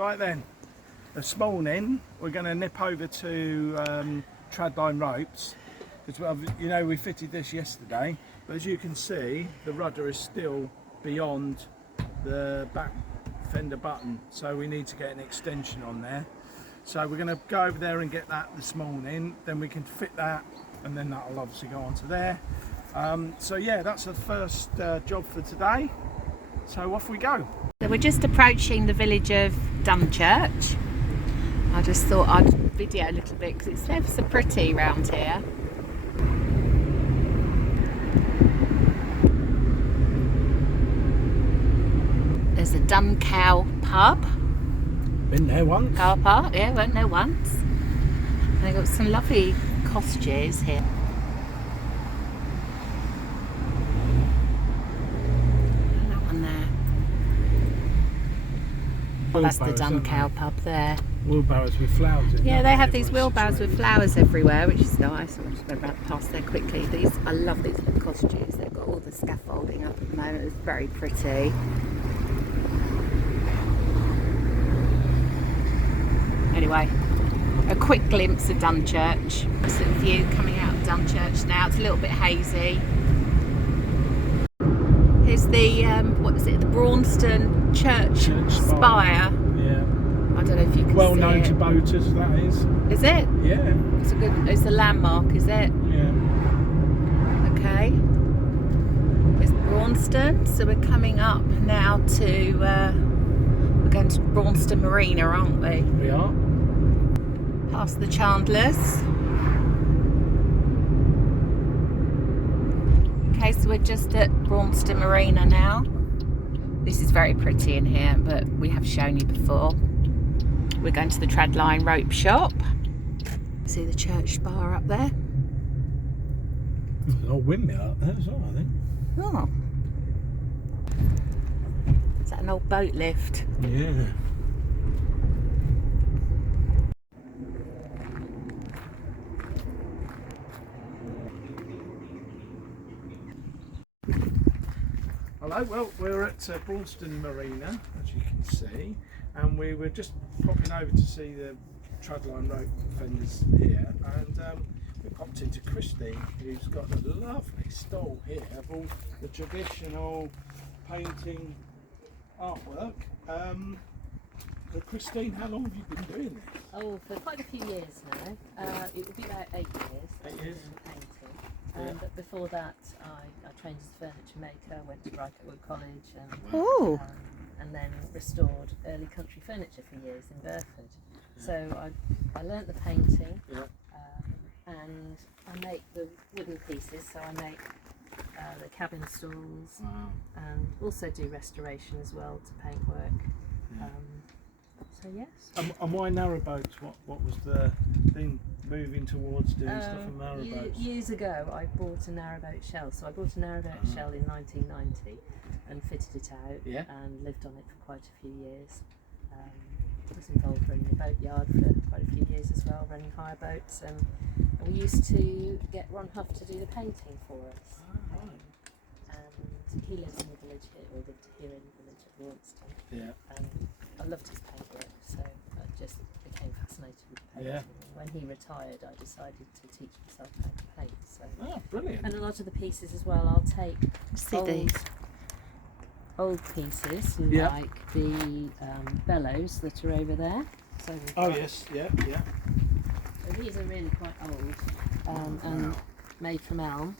Right then, this morning we're going to nip over to Tradline Ropes because we fitted this yesterday, but as you can see the rudder is still beyond the back fender button, so we need to get an extension on there. So we're going to go over there and get that this morning, then we can fit that and then that will obviously go onto there. So yeah, that's the first job for today, so off we go. So we're just approaching the village of Dunchurch. I just thought I'd video a little bit because it's ever so pretty around here. There's a Canal pub. Been there once. Car park, yeah, went there once. And they've got some lovely cottages here. That one there. Well, that's the Canal pub there. Wheelbarrows with flowers in. Yeah, they have these wheelbarrows with flowers everywhere, which is nice. I'm just going to run past there quickly. I love these little cottages. They've got all the scaffolding up at the moment. It's very pretty. Anyway, a quick glimpse of Dunchurch. It's a view coming out of Dunchurch now. It's a little bit hazy. Here's the what is it? The Braunston Church spire. Yeah. I don't know if you can well see known it. to boaters, that is. Is it? Yeah. It's a landmark, is it? Yeah. Okay. It's Braunston, so we're coming up now to we're going to Braunston Marina, aren't we? We are. Past the Chandlers. Okay, so we're just at Braunston Marina now. This is very pretty in here, but we have shown you before. We're going to the Tradline Rope Shop. See the church spire up there? There's an old windmill up there as well, I think. Oh. Is that an old boat lift? Yeah. Hello, well, we're at Braunston Marina, as you can see, and we were just popping over to see the Tradline rope fenders here, and we popped into Christine, who's got a lovely stall here of all the traditional painting artwork. But Christine, how long have you been doing this? Oh, for quite a few years now. It will be about 8 years. 8 years? Painting. Yeah. But before that, I trained as a furniture maker, went to Rycote College, and then restored early country furniture for years in Burford. Yeah. So I learnt the painting, and I make the wooden pieces. So I make the cabin stalls, and also do restoration as well to paintwork. Yeah. So yes. And why narrowboats? What was the thing moving towards doing stuff in narrowboats? Years ago I bought a narrowboat shell. So I bought a narrowboat shell in 1990 and fitted it out, and lived on it for quite a few years. Was involved running a boatyard for quite a few years as well, running hire boats, and we used to get Ron Huff to do the painting for us. Right. And he lives in the village here, or lived here in the village of Braunston. Yeah. And I loved his paintwork, so I just became fascinated with painting. Yeah. When he retired, I decided to teach myself how to paint. So. Oh, brilliant. And a lot of the pieces as well, I'll take old pieces, like the bellows that are over there. So Yes, yeah. So these are really quite old, and made from elm.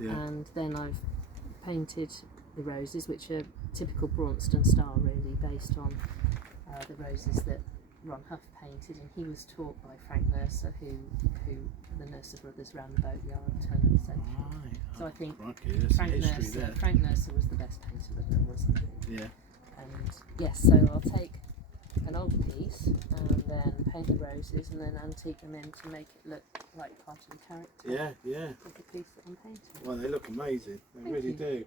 Yeah. And then I've painted the roses, which are typical Braunston style, really, based on the roses that Ron Huff painted, and he was taught by Frank Mercer, who the Mercer brothers ran the boatyard turn of the century. Right. So I think Frank Mercer was the best painter of them, wasn't he? Yeah. And yes, so I'll take an older piece and then paint the roses and then antique them in to make it look like part of the character. Yeah. Of the piece that I'm painting. Well, they look amazing. They Thank really you. do.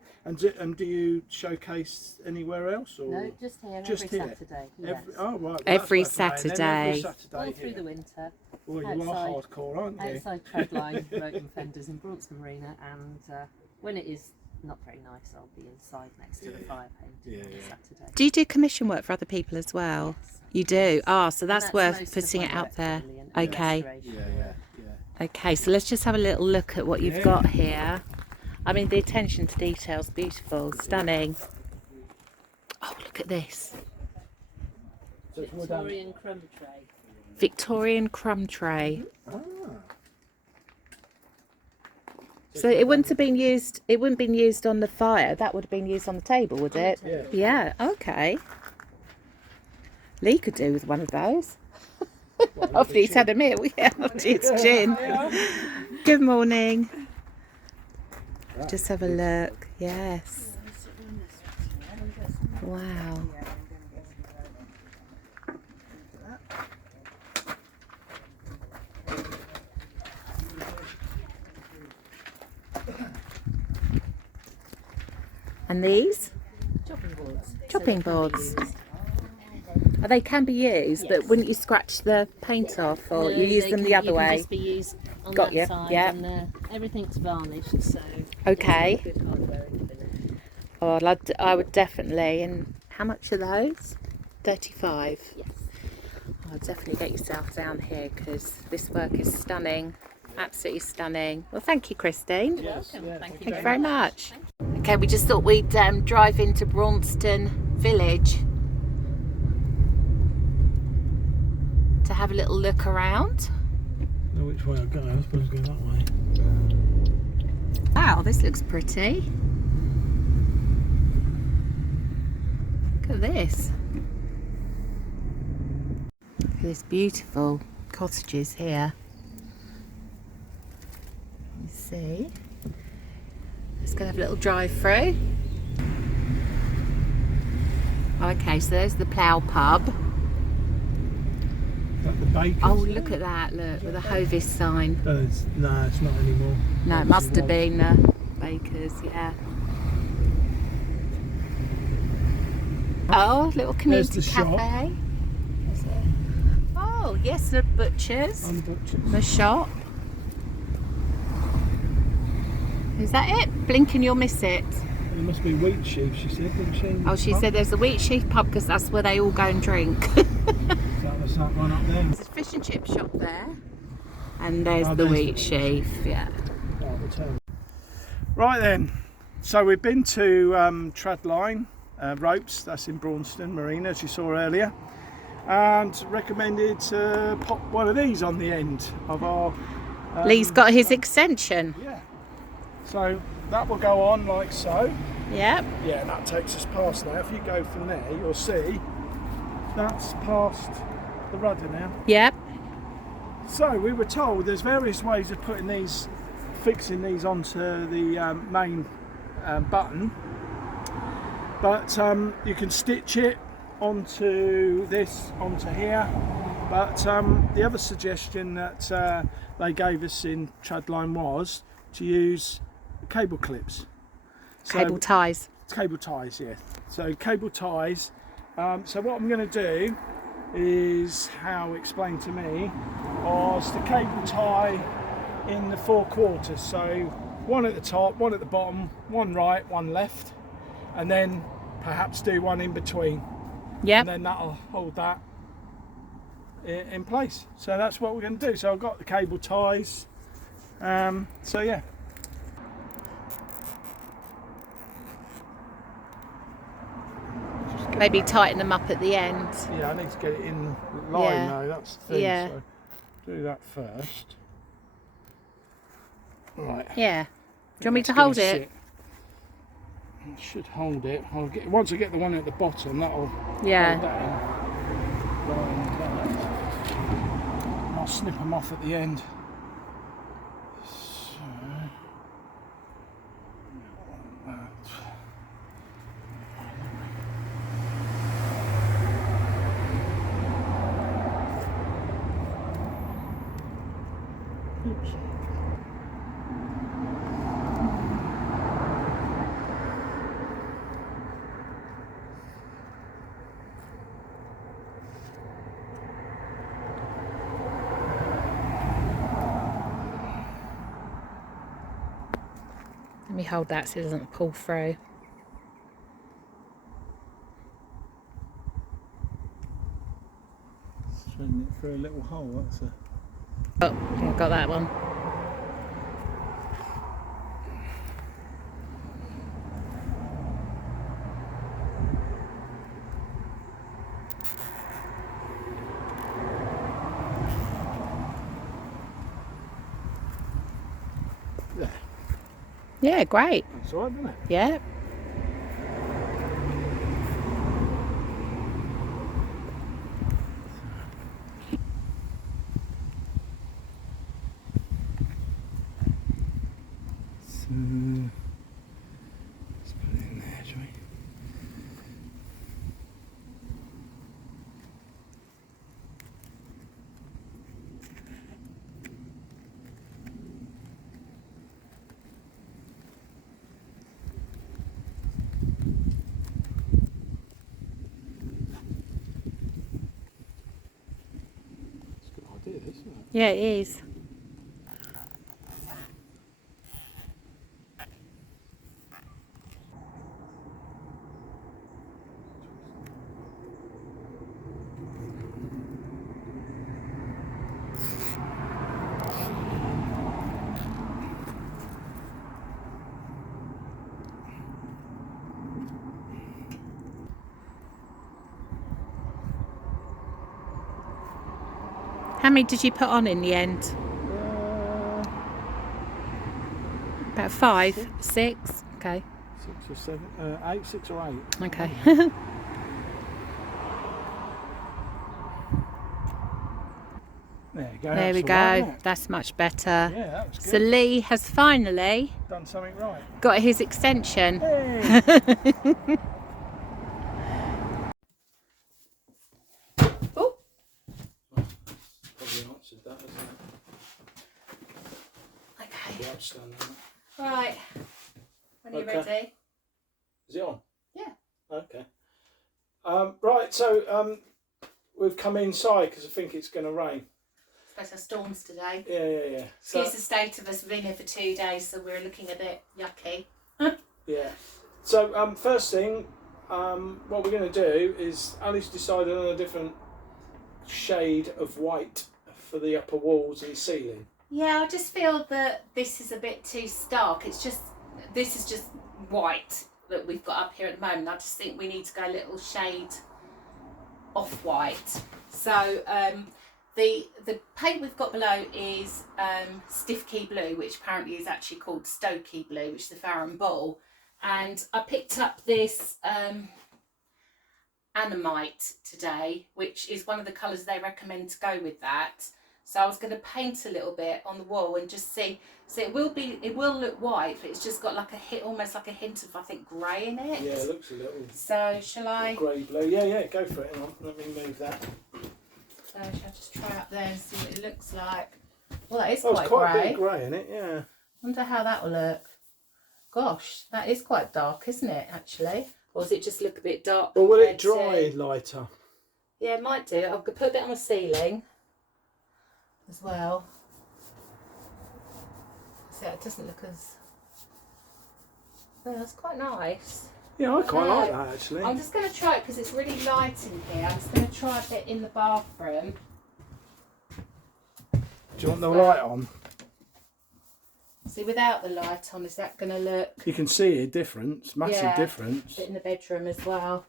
And do you showcase anywhere else, or No, just here. Just every here? Saturday. Yes. Oh right. Well, Every that's what I'm saying. Saturday. Every Saturday All here. through the winter. Well, you are hardcore, aren't you? Outside Tradline Rope and Fenders in Braunston Marina, and when it is not very nice. I'll be inside next to the fire painting on Saturday. Do you do commission work for other people as well? Yes. You do? Ah, so And that's worth most of putting my it out work, there. really, and Okay. restoration Yeah. work. Okay, so let's just have a little look at what you've got here. I mean, the attention to detail's beautiful, stunning. Oh, look at this. Victorian crumb tray. Victorian crumb tray. Ah. So it wouldn't have been used, it wouldn't have been used on the fire, that would have been used on the table, would it? Yeah. Yeah, okay. Lee could do with one of those. After he's had a meal, yeah, after his gin. Good morning. Just have a look, yes. Wow. And these? Chopping boards. Chopping So they can be boards. used. Oh, they can be used, but Yes. wouldn't you scratch the paint off, or No, you use them the other you way? can just be used on Got that you, side, yeah. and everything's varnished, so Okay. it's good hardware in the finish. Oh, I would definitely. And how much are those? 35. Yes. I'll definitely get yourself down here because this work is stunning, absolutely stunning. Well, thank you, Christine. Yes. Welcome. Yeah, Thank Thank you very much. Okay, we just thought we'd drive into Braunston Village to have a little look around. Know which way I go? I suppose go that way. Wow, this looks pretty. Look at this. Look at this beautiful cottages here. You see? Let's go have a little drive through. Okay, so there's the Plough Pub. Is that the bakers? Oh, look at that, look, with a Hovis sign. No, it's not anymore. No, it must have been Bakers, yeah. Oh, little community There's the shop. cafe. Oh, yes, the butchers. On the butchers. The shop. Is that it? Blink and you'll miss it. There must be wheat sheep, she said, didn't she? Oh, she said there's a Wheat Sheaf pub because that's where they all go and drink. There's that one up there. There's a fish and chip shop there. And there's the there's Wheat the Sheaf, yeah. Right then, so we've been to Tradline Ropes, that's in Braunston Marina, as you saw earlier, and recommended to pop one of these on the end of our... Lee's got his extension. Yeah, so that will go on like so. Yep. Yeah, that takes us past now. If you go from there, you'll see that's past the rudder now. Yep. So we were told there's various ways of putting these, fixing these onto the main button, but you can stitch it onto this, onto here. But the other suggestion that they gave us in Tradline was to use cable clips. So, Cable ties. cable ties, yeah. So cable ties. So what I'm going to do is, how explained to me, was the cable tie in the 4 quarters. So one at the top, one at the bottom, one right, one left, and then perhaps do one in between. Yep. And then that'll hold that in place. So that's what we're going to do. So I've got the cable ties. So yeah. Maybe tighten them up at the end. Yeah, I need to get it in line Yeah. though, that's the thing. Yeah. So do that first. Right. Yeah. Do you want me That's to gonna hold it? sit. I should hold it. Once I get the one at the bottom, that'll Yeah. hold that in. Line that. I'll snip them off at the end. So, like that. Let me hold that so it doesn't pull through. Threading it through a little hole, that's a... Oh, yeah, I've got that one. There. Yeah, great. That's all right, isn't it? Yeah. So, let's put it in there, shall we? It's a good idea, this, isn't it? Yeah, it is. How many did you put on in the end? About 5, 6? Okay. 6 or 7, 8, 6 or 8. Okay. There you go. There we that's all right, go. isn't it? That's much better. Yeah, that was good. So Lee has finally Done something right. got his extension. Hey! Oh, Probably answered that, hasn't it? okay. Yeah, I've done that. Right. When are you Okay. ready? Is it on? Yeah. Okay. Right, so we've come inside because I think it's going to rain. Supposed to have storms today. Yeah. So, Excuse the state of us. We've been here for 2 days, so we're looking a bit yucky. yeah. So first thing, what we're going to do is Alice decided on a different shade of white for the upper walls and ceiling. Yeah, I just feel that this is a bit too stark. This is just white that we've got up here at the moment. I just think we need to go a little shade off white. So the paint we've got below is Stiff Key Blue, which apparently is actually called Stokey Blue, which is the Farron Ball. And I picked up this Animite today, which is one of the colours they recommend to go with that. So I was going to paint a little bit on the wall and just see. So it will look white, but it's just got like a hit, almost like a hint of, I think, grey in it. Yeah, it looks a little So shall I? grey blue. Yeah, go for it. Hang on, let me move that. So shall I just try up there and see what it looks like? Well, that is Oh, it's quite a grey. bit of grey in it. Yeah. Wonder how that will look. Gosh, that is quite dark, isn't it? Actually, or does it just look a bit dark? Or will it compared dry lighter? Yeah, it might do. I'll put a bit on the ceiling as well. So it doesn't look as... Oh, that's quite nice. Yeah, I quite like No. that actually. I'm just going to try it because it's really light in here. I'm just going to try a bit in the bathroom. Do you want the light on? See, without the light on, is that going to look... You can see a difference, massive Yeah, difference. a bit in the bedroom as well.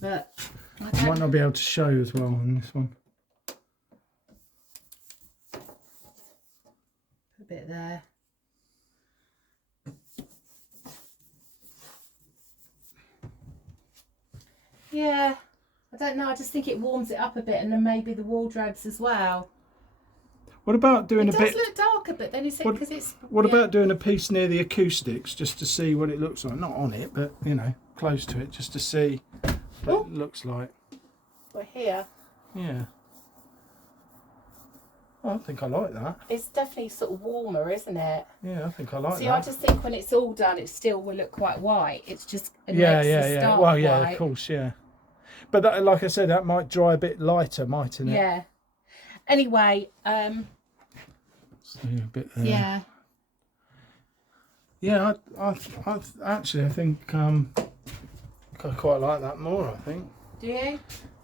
But I I don't... might not be able to show as well on this one. Put a bit there. Yeah, I don't know. I just think it warms it up a bit, and then maybe the wardrobes as well. What about doing It a does bit? look darker, but then is it because it's... What yeah. about doing a piece near the acoustics just to see what it looks like? Not on it, but you know, close to it, just to see what Oh. it looks like. We're here. Yeah. Oh, I think I like that. It's definitely sort of warmer, isn't it? Yeah, I think I like See, that. I just think when it's all done, it still will look quite white. It's just a Yeah. stark Well, yeah, white. of course, yeah. But that, like I said, that might dry a bit lighter, mightn't it? Yeah. Anyway, So a bit there. yeah. Yeah, I think I quite like that more. I think. Do you?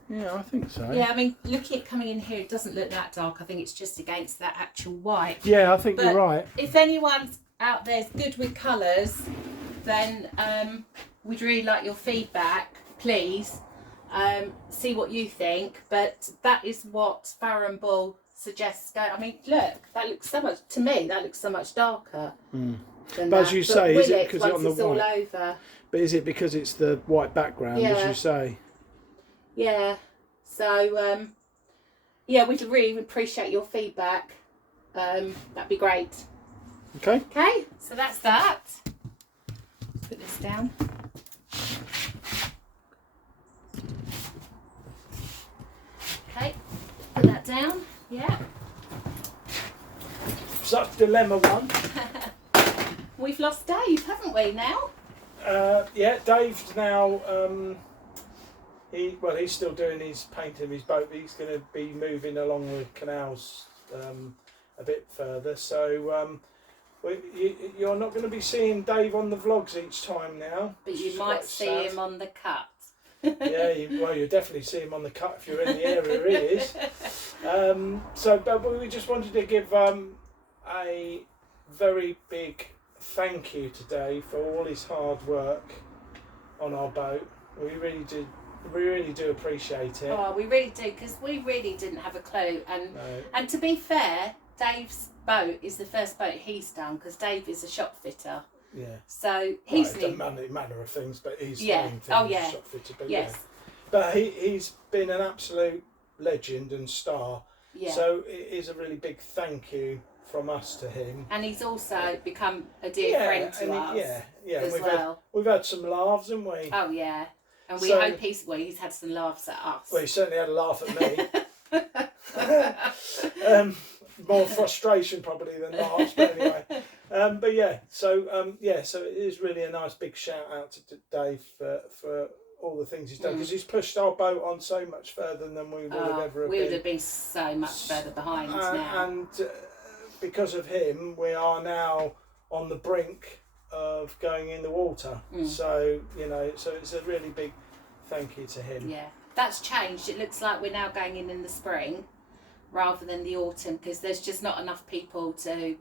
Yeah, I think so. Yeah, I mean, looking at coming in here, it doesn't look that dark. I think it's just against that actual white. Yeah, I think But you're right. if anyone out there's good with colours, then we'd really like your feedback, please. See what you think. But that is what Farrow and Bull suggests. I mean, look, that looks so much, to me, that looks so much darker. Than But that. as you say, is it because it's on the once it's all white? over. But is it because it's the white background, as Yeah. you say? Yeah. So, yeah, we'd really appreciate your feedback. That'd be great. Okay. Okay, so that's that. Put this down. Okay, put that down. Yeah. So that's dilemma one. We've lost Dave, haven't we, now? Yeah, Dave's now. He's still doing his painting of his boat, but he's going to be moving along the canals a bit further. So you're not going to be seeing Dave on the vlogs each time now. But you might see him on the cut. Yeah, you'll definitely see him on the cut if you're in the area he is. But we just wanted to give a very big thank you to Dave for all his hard work on our boat. We really do appreciate it. Oh, we really do, because we really didn't have a clue. And to be fair, Dave's boat is the first boat he's done, because Dave is a shop fitter. Yeah. So he's done manner of things, but he's yeah. doing things Oh yeah. shop fitter. But yes. Yeah. But he's been an absolute legend and star. Yeah. So it is a really big thank you from us to him. And he's also become a dear friend to us. Yeah. As We've had some laughs, haven't we? Oh yeah. And we hope he's had some laughs at us. Well, he certainly had a laugh at me. More frustration probably than laughs, but anyway. But yeah, so it is really a nice big shout out to Dave for all the things he's done, because he's pushed our boat on so much further than we would have ever been. We would have been so much further behind now. And because of him, we are now on the brink of going in the water. So so it's a really big thank you to him. Yeah, that's changed. It looks like we're now going in the spring rather than the autumn, because there's just not enough people to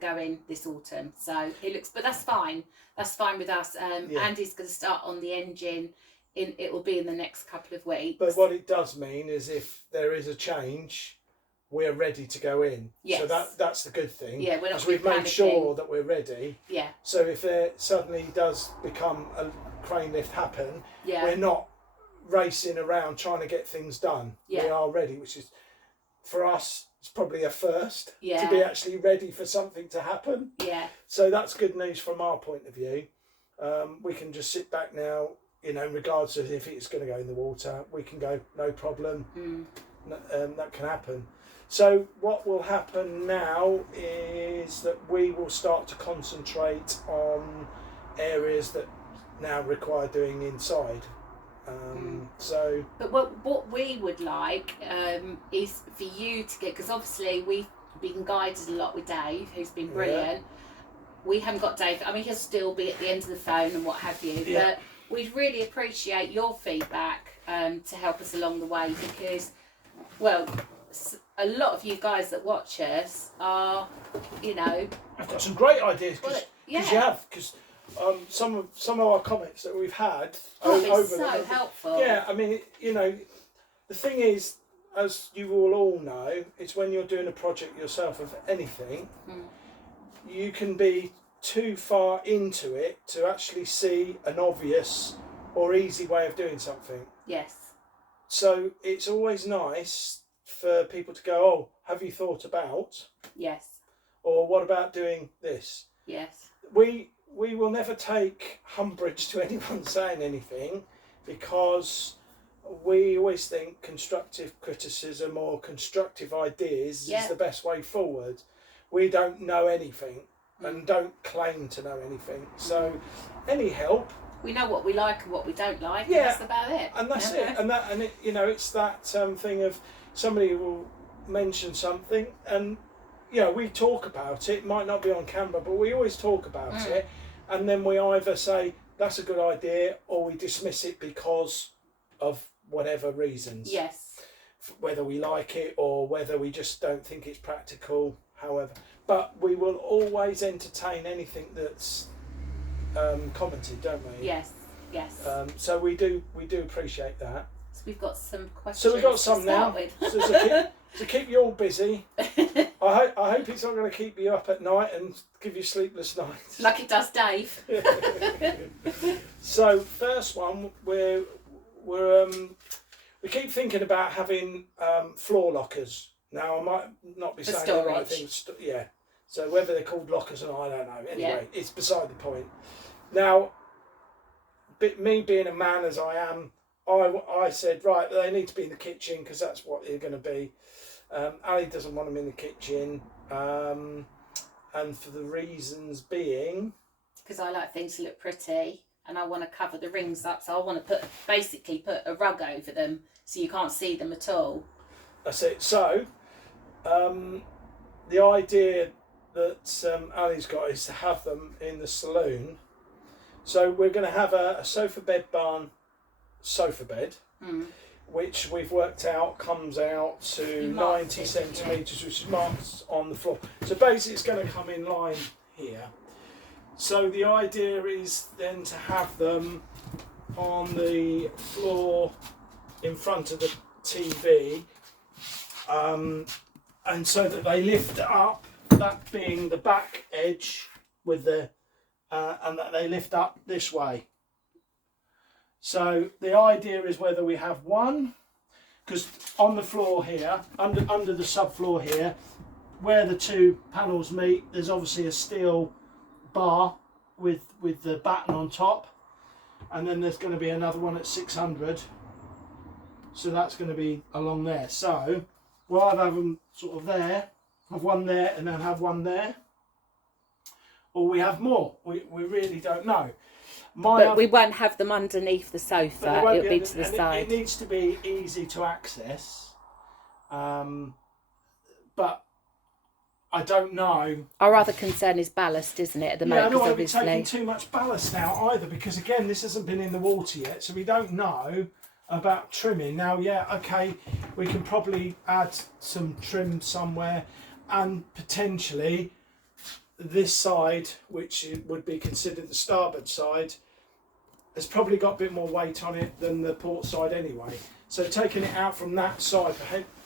go in this autumn. So it looks, but that's fine. That's fine with us. Andy's going to start on the engine. It will be in the next couple of weeks. But what it does mean is if there is a change, we're ready to go in. Yes. So that's the good thing. Yeah, we're not. Because we've made sure that we're ready. Yeah. So if there suddenly does become a crane lift happen, we're not racing around trying to get things done. Yeah. We are ready, which is, for us, it's probably a first Yeah. to be actually ready for something to happen. Yeah. So that's good news from our point of view. We can just sit back now, regardless of if it's going to go in the water, we can go, no problem. That can happen. So what will happen now is that we will start to concentrate on areas that now require doing inside. So, but what we would like is for you to get, because obviously we've been guided a lot with Dave, who's been brilliant. Yeah. We haven't got Dave. I mean, he'll still be at the end of the phone and what have you. Yeah. But we'd really appreciate your feedback to help us along the way, because, well, a lot of you guys that watch us are, I've got some great ideas because you have, because some of our comments that we've had over so helpful. Yeah, I mean, the thing is, as you all know, it's when you're doing a project yourself of anything, you can be too far into it to actually see an obvious or easy way of doing something. Yes. So it's always nice for people to go, oh, have you thought about? Yes. Or what about doing this? Yes. We will never take umbrage to anyone saying anything, because we always think constructive criticism or constructive ideas is the best way forward. We don't know anything and don't claim to know anything. So any help. We know what we like and what we don't like. Yeah. And that's about it. And that's it. And it's that thing of somebody will mention something and we talk about it. It might not be on camera, but we always talk about it, and then we either say that's a good idea, or we dismiss it because of whatever reasons. Yes. Whether we like it or whether we just don't think it's practical. However, but we will always entertain anything that's commented, don't we? Yes. Yes. So we do appreciate that. So we've got some questions. So we've got some to now. start with. So to keep you all busy. I hope it's not going to keep you up at night and give you sleepless nights. Like it does Dave. So first one, we keep thinking about having floor lockers. Now I might not be For saying the right storage. thing. Yeah. So whether they're called lockers or not, I don't know. Anyway, it's beside the point. Now, me being a man as I am, I said, right, they need to be in the kitchen because that's what they're going to be. Ali doesn't want them in the kitchen, and for the reasons being, Because I like things to look pretty, and I want to cover the rings up, so I want to basically put a rug over them so you can't see them at all. that's it. So the idea that Ali's got is to have them in the saloon. So we're going to have a sofa bed barn sofa bed, which we've worked out comes out to 90 centimetres, which is marked on the floor. So basically it's going to come in line here. So the idea is then to have them on the floor in front of the TV, and so that they lift up, that being the back edge with the and that they lift up this way. So the idea is whether we have one, because on the floor here, under the subfloor here, where the two panels meet, there's obviously a steel bar with the batten on top, and then there's going to be another one at 600. So that's going to be along there. So we'll either have them sort of there, have one there, and then have one there, or we have more. We really don't know. But we won't have them underneath the sofa. It'll be to the side. It needs to be easy to access. But I don't know. Our other concern is ballast, isn't it, at the moment? I don't want to be obviously taking too much ballast now either, because again, this hasn't been in the water yet, so we don't know about trimming. Now, okay, we can probably add some trim somewhere, and potentially this side, which would be considered the starboard side, has probably got a bit more weight on it than the port side anyway. So taking it out from that side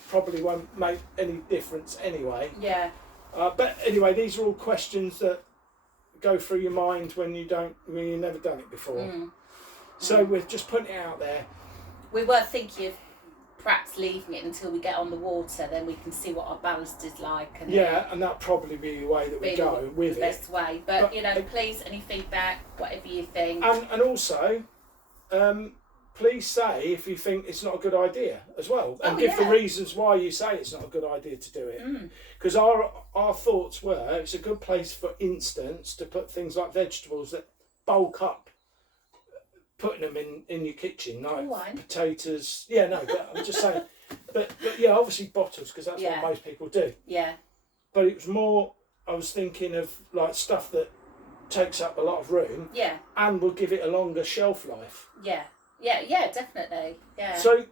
probably won't make any difference anyway. Yeah. But anyway, these are all questions that go through your mind when you've never done it before. So we're just putting it out there. We were thinking of perhaps leaving it until we get on the water, then we can see what our ballast is like. And and that'll probably be the way that we go with the best way. But please, any feedback, whatever you think. And also, please say if you think it's not a good idea as well, and give the reasons why you say it's not a good idea to do it. Because our thoughts were, it's a good place, for instance, to put things like vegetables that bulk up, putting them in your kitchen, like potatoes. But I'm just saying. But obviously bottles, because that's what most people do. Yeah. But it was more, I was thinking of like stuff that takes up a lot of room. Yeah. And will give it a longer shelf life. Yeah, definitely. Yeah. So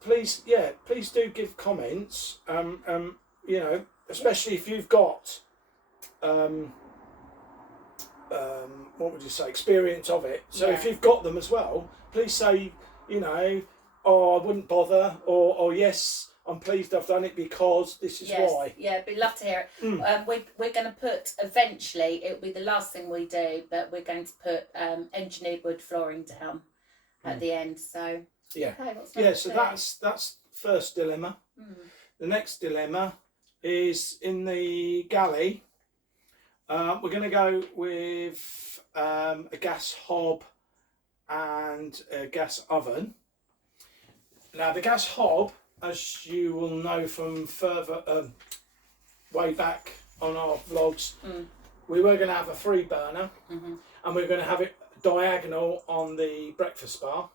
please do give comments. Especially if you've got what would you say, experience of it. So if you've got them as well, please say, I wouldn't bother, or yes, I'm pleased I've done it because this is why. Yeah, we'd love to hear it. We're going to put, eventually, it'll be the last thing we do, but we're going to put engineered wood flooring down at the end. So So that's first dilemma. The next dilemma is in the galley. We're going to go with a gas hob and a gas oven. Now the gas hob, as you will know from further way back on our vlogs, we were going to have a 3 burner, and we are going to have it diagonal on the breakfast bar.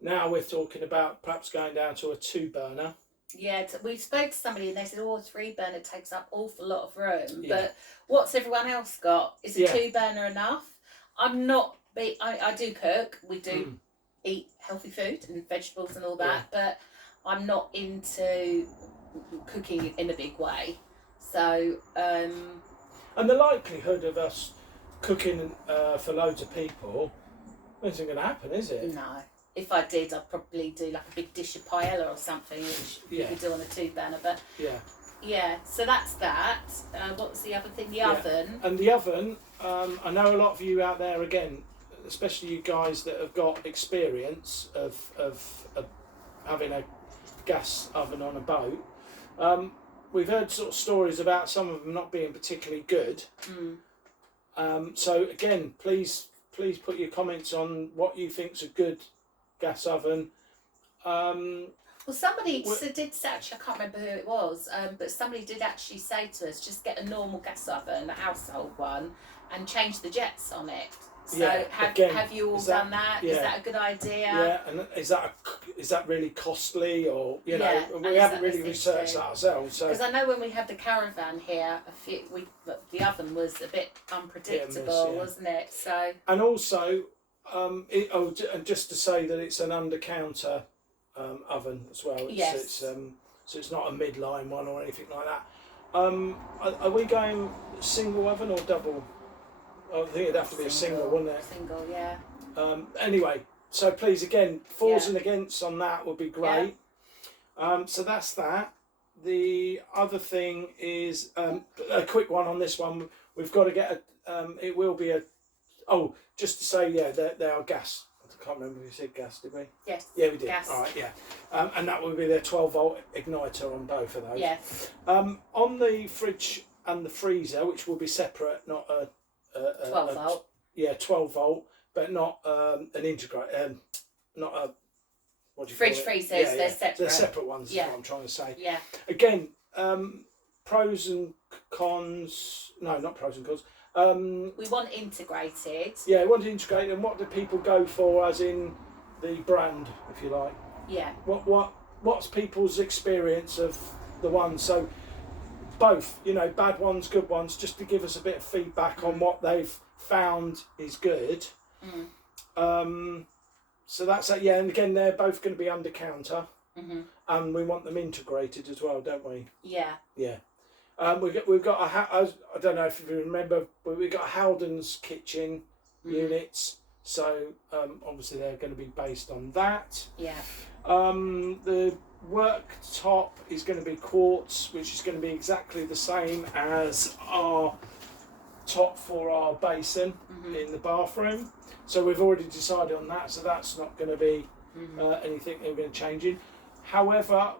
Now we're talking about perhaps going down to a 2 burner. Yeah, we spoke to somebody and they said, "Oh, a 3-burner takes up an awful lot of room." Yeah. But what's everyone else got? Is a Yeah. 2-burner enough? I'm not. I do cook. We do eat healthy food and vegetables and all that, but I'm not into cooking in a big way. So. And the likelihood of us cooking for loads of people isn't going to happen, is it? No. If I did, I'd probably do like a big dish of paella or something, which you could do on a 2-burner. But yeah. So that's that. What was the other thing? The oven. And the oven. I know a lot of you out there, again, especially you guys that have got experience of having a gas oven on a boat. We've heard sort of stories about some of them not being particularly good. So again, please put your comments on what you think's a good gas oven. Well, somebody did say, actually, I can't remember who it was, but somebody did actually say to us, just get a normal gas oven, a household one, and change the jets on it. So have you all done that? Is that a good idea? Yeah, and is that really costly, or we haven't really researched that ourselves. Because I know when we had the caravan here, the oven was a bit unpredictable, wasn't it? So and also, and just to say that it's an under counter oven as well. So it's not a midline one or anything like that. Are we going single oven or double? I think it'd have to be a single, wouldn't it? Single, yeah. Anyway, so please, again, fors and against on that would be great. So that's that. The other thing is a quick one on this one. We've got to get it will be just to say, they are gas. I can't remember if we said gas, did we? Yes. Yeah, we did. Gas. All right, yeah. And that would be their 12-volt igniter on both of those. Yes. On the fridge and the freezer, which will be separate, not a 12 volt. 12 volt, but not an integrate, not a fridge freezers. They're separate. They're separate ones. Is what I'm trying to say. Yeah. Again, pros and cons. No, not pros and cons. We want integrated. Yeah, we want integrated. And what do people go for, as in the brand, if you like? Yeah. What's people's experience of the one? So both, bad ones, good ones, just to give us a bit of feedback on what they've found is good. So that's it. Yeah, and again, they're both going to be under counter, and we want them integrated as well, don't we? Yeah. Yeah. We've got I don't know if you remember, but we've got Howden's kitchen units. So obviously they're going to be based on that. Yeah. The worktop is going to be quartz, which is going to be exactly the same as our top for our basin in the bathroom. So we've already decided on that. So that's not going to be anything that we're going to change in. However,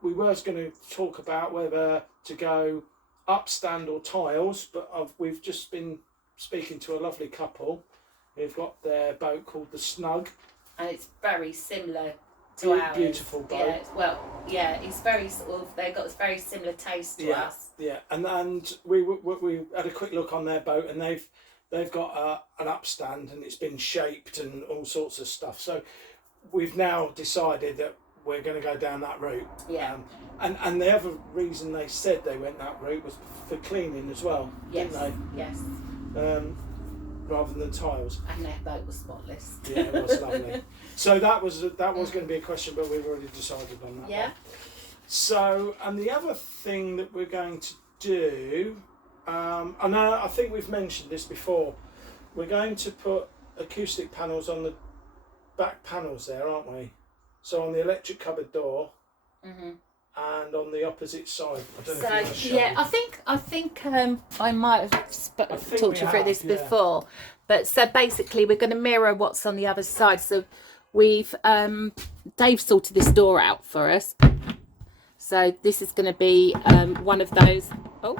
we were going to talk about whether to go upstand or tiles, but we've just been speaking to a lovely couple who've got their boat called the Snug, and it's very similar to ours. Beautiful boat. It's very sort of, they've got a very similar taste to us. Yeah, and we had a quick look on their boat, and they've got an upstand, and it's been shaped and all sorts of stuff. So we've now decided that we're going to go down that route. Yeah. And the other reason they said they went that route was for cleaning as well, didn't they? Yes. Rather than tiles. And their boat was spotless. Yeah, it was lovely. So that was going to be a question, but we've already decided on that. Yeah. One. So, and the other thing that we're going to do, I think we've mentioned this before, we're going to put acoustic panels on the back panels there, aren't we? So on the electric cupboard door, and on the opposite side. I don't know if you want to show I think I might have talked you through this before, but so basically we're going to mirror what's on the other side. So we've Dave sorted this door out for us. So this is going to be one of those. Oh.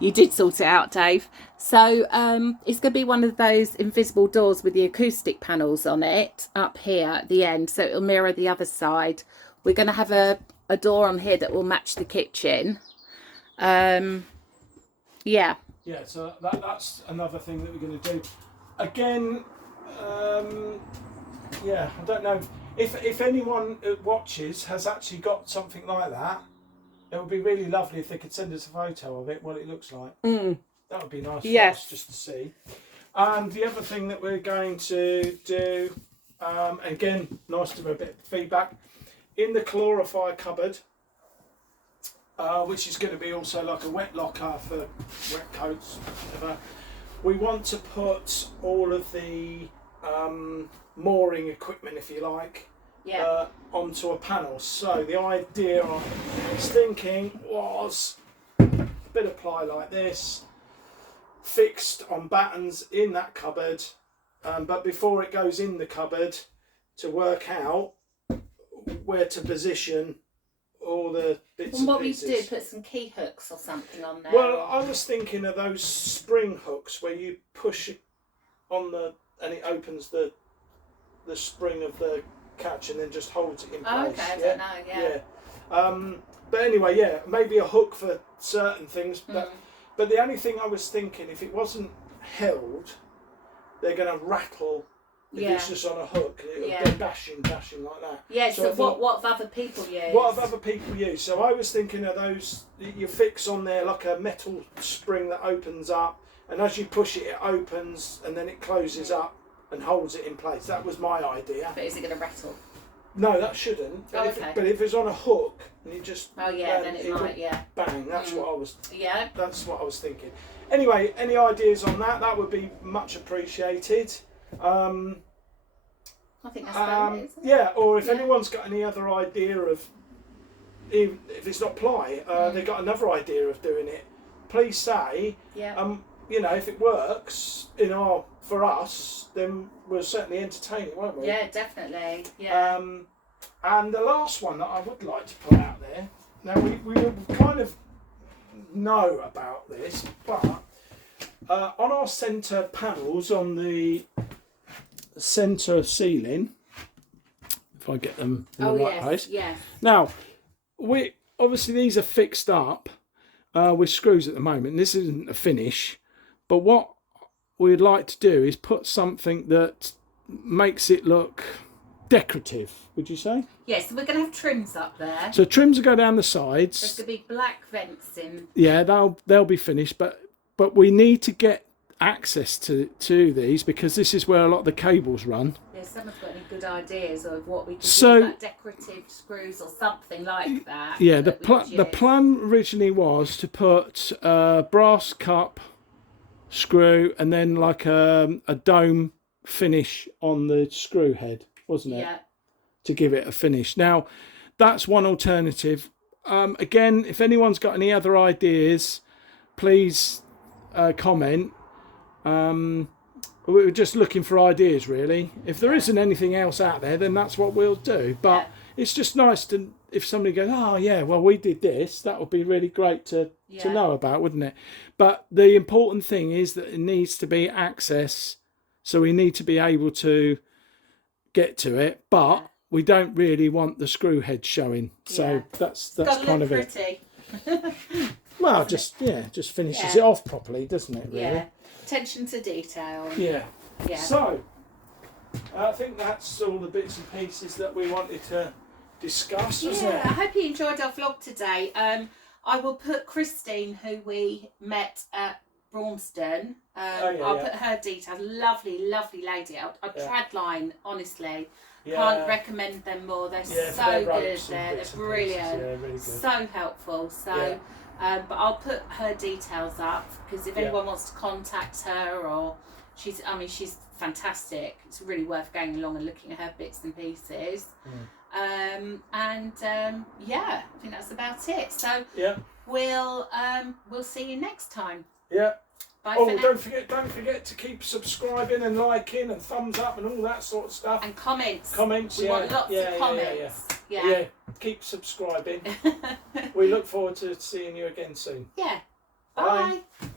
You did sort it out, Dave. So it's going to be one of those invisible doors with the acoustic panels on it up here at the end. So it'll mirror the other side. We're going to have a door on here that will match the kitchen. Yeah, so that's another thing that we're going to do. Again, yeah, I don't know if anyone who watches has actually got something like that. It would be really lovely if they could send us a photo of it, what it looks like. That would be nice for us just to see. And the other thing that we're going to do, again, nice to have a bit of feedback, in the calorifier cupboard, which is going to be also like a wet locker for wet coats, whatever. We want to put all of the mooring equipment, if you like, onto a panel. So the idea I was thinking was a bit of ply like this, fixed on battens in that cupboard, but before it goes in the cupboard, to work out where to position all the bits And what and we pieces. do, put some key hooks or something on there. Well, I was thinking of those spring hooks where you push it on and it opens the spring of the catch and then just holds it in place. Oh, okay, I don't know, yeah. But anyway, yeah, maybe a hook for certain things. But the only thing I was thinking, if it wasn't held, they're going to rattle. If it's just on a hook, it'll go dashing like that. Yeah, so what have other people used? What have other people used? So I was thinking of those, you fix on there like a metal spring that opens up, and as you push it, it opens, and then it closes up and holds it in place. That was my idea. But is it going to rattle? No, that shouldn't. But, okay. if it's on a hook, and you just... Oh yeah, then it might, Bang, that's what I was... Yeah. That's what I was thinking. Anyway, any ideas on that? That would be much appreciated. I think that's about it, isn't it? Yeah, or if anyone's got any other idea of, if it's not ply, they've got another idea of doing it, please say. Yeah. You know, if it works for us, then we'll certainly entertain it, won't we? Yeah, definitely. Yeah. And the last one that I would like to put out there. Now we kind of know about this, but on our centre panels on the centre ceiling, if I get them in the right place. Yes. Now, obviously these are fixed up with screws at the moment. This isn't a finish, but what we'd like to do is put something that makes it look decorative, would you say? Yes, so we're going to have trims up there. So trims will go down the There's sides. going to be black vents in. Yeah, they'll be finished, but we need to get access to these because this is where a lot of the cables run. Yeah, someone's got any good ideas of what we could So- do, like decorative screws or something like that. Yeah, that we could the use. plan originally was to put a brass cup screw and then like a dome finish on the screw head, wasn't it? Yeah. To give it a finish. Now, that's one alternative. Again, if anyone's got any other ideas, please comment. We were just looking for ideas, really. If there isn't anything else out there, then that's what we'll do. But it's just nice to, if somebody goes, oh yeah, well we did this, that would be really great to know about, wouldn't it? But the important thing is that it needs to be access, so we need to be able to get to it, but we don't really want the screw head showing. So that's kind of pretty. it. Well, just finishes it off properly, doesn't it? Really? Yeah. Attention to detail. Yeah. Yeah. So, I think that's all the bits and pieces that we wanted to discuss, isn't I it? hope you enjoyed our vlog today. I will put Christine, who we met at Braunston. I'll put her details. Lovely, lovely lady. A Tradline, honestly. Can't recommend them more. They're so good there. They're brilliant. Yeah, really good. So helpful. So, but I'll put her details up because if anyone wants to contact her, or she's fantastic. It's really worth going along and looking at her bits and pieces. I think that's about it. So we'll see you next time. Yeah. Bye for now. Don't forget to keep subscribing and liking and thumbs up and all that sort of stuff. And comments. We want lots of comments. Yeah. Keep subscribing. We look forward to seeing you again soon. Yeah. Bye. Bye.